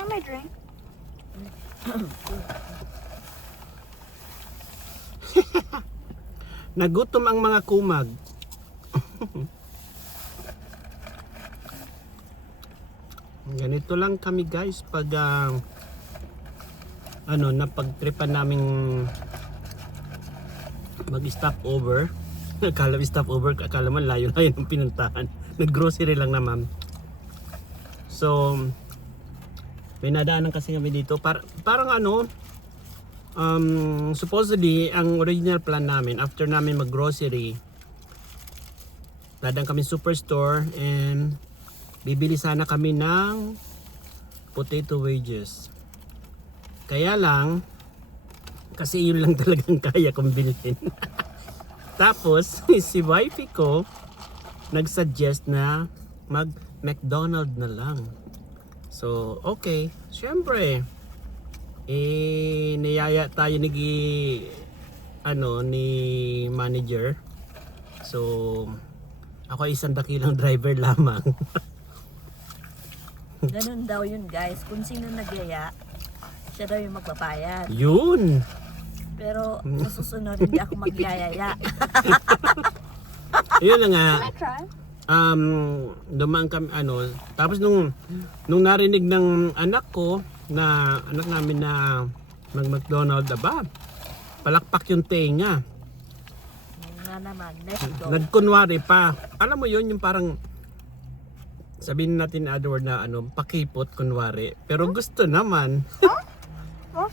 have my drink? Nagutom ang mga kumag. Ganito lang kami guys pag napagtripan naming mag-stop over. Akala stop over, akala man layo-layo ng pinuntahan. Nag-grocery lang naman. So, may nadaanan kasi kami dito. Parang supposedly, ang original plan namin, after namin mag-grocery, dadaan kami superstore and bibili sana kami ng potato wedges. Kaya lang, kasi yun lang talagang kaya kong bilhin. Tapos, si wifey ko nag-suggest na mag-McDonald's na lang. So, okay. Siyempre, niyaya tayo ni manager. So, ako isang dakilang driver lamang. Ganun daw yun guys. Kung sino nagyaya, siya daw yung magbabayad. Yun! Pero sa susunod hindi ako magyayaya. Yun na nga. Can I try? Dumaan kami tapos nung narinig ng anak namin na mag-McDonald's, palakpak yung tenga. Nga naman, let's go. Nagkunwari pa. Alam mo yun, yung parang sabihin natin other word na pakipot kunwari. Pero gusto naman.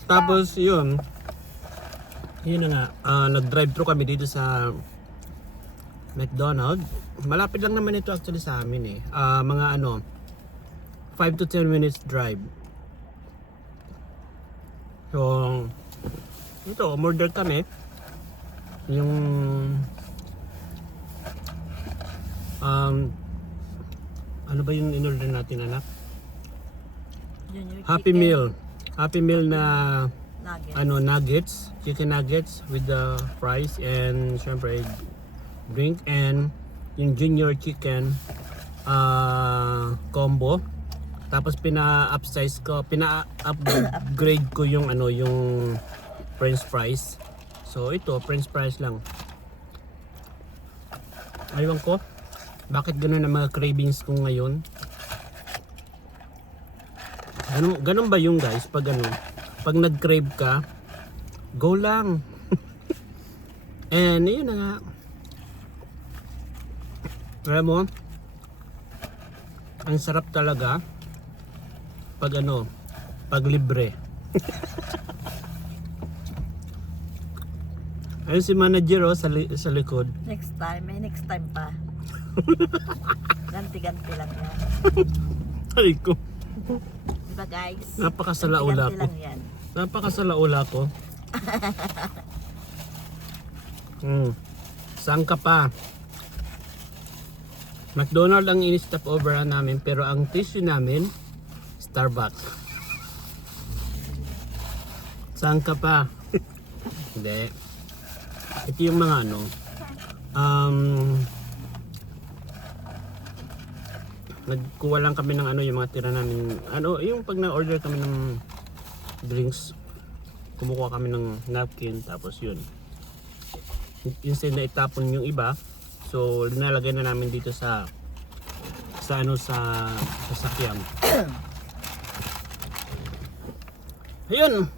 Tapos yun na nga, nag-drive thru kami dito sa McDonald's. Malapit lang naman ito actually sa amin eh. Mga 5 to 10 minutes drive. So, ito, umorder kami. Yung ano ba yung in-order natin, anak? Yun yung Happy chicken Meal. Happy Meal na nuggets. nuggets, chicken nuggets with the fries and syempre drink and yung junior chicken combo. Tapos pina-upsize ko, pina-upgrade ko yung yung french fries. So ito, french fries lang. Aywan ko, bakit ganun ang mga cravings ko ngayon? Ganun ba yung guys, pag nag-crave ka, go lang. And yun na nga. Alam mo, ang sarap talaga pag pag libre. Ayun si manager sa likod. Next time, may next time pa. Ganti-ganti lang yan. Ay ko, Diba guys? napakasalaula Ganti-ganti ko. lang yan. Napakasalaula ko. Saan ka pa? McDonald's ang ini-stop over namin, pero ang tissue namin Starbucks. Saan ka pa? Hindi. Ito yung mga nagkuha lang kami ng yung mga tira namin. Yung pag na-order kami ng drinks, kumukuha kami ng napkin, tapos yun. Instead na itapon yung iba, so linalagay na namin dito sa sasakyan. Ayun,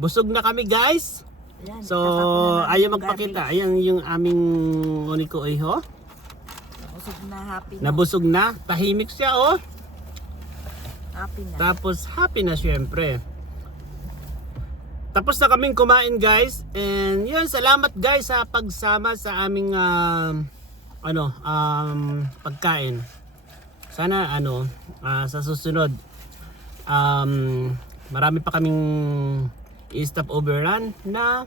busog na kami guys. Ayan, So tatapon na ayaw namin magpakita. garbage. Ayan yung aming Oniko Eho. Busog na, happy na. Nabusog na, tahimik siya Happy na. Tapos happy na syempre. Tapos na kaming kumain guys. And yun, salamat guys sa pagsama sa aming pagkain. Sana sa susunod marami pa kaming i-stop overrun na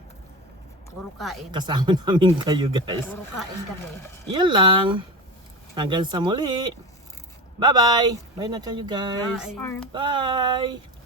Puro kain. kasama namin kayo guys. Puro kain kami. Yan lang. Hanggang sa muli. Bye bye. Bye na kayo guys. Bye. Bye.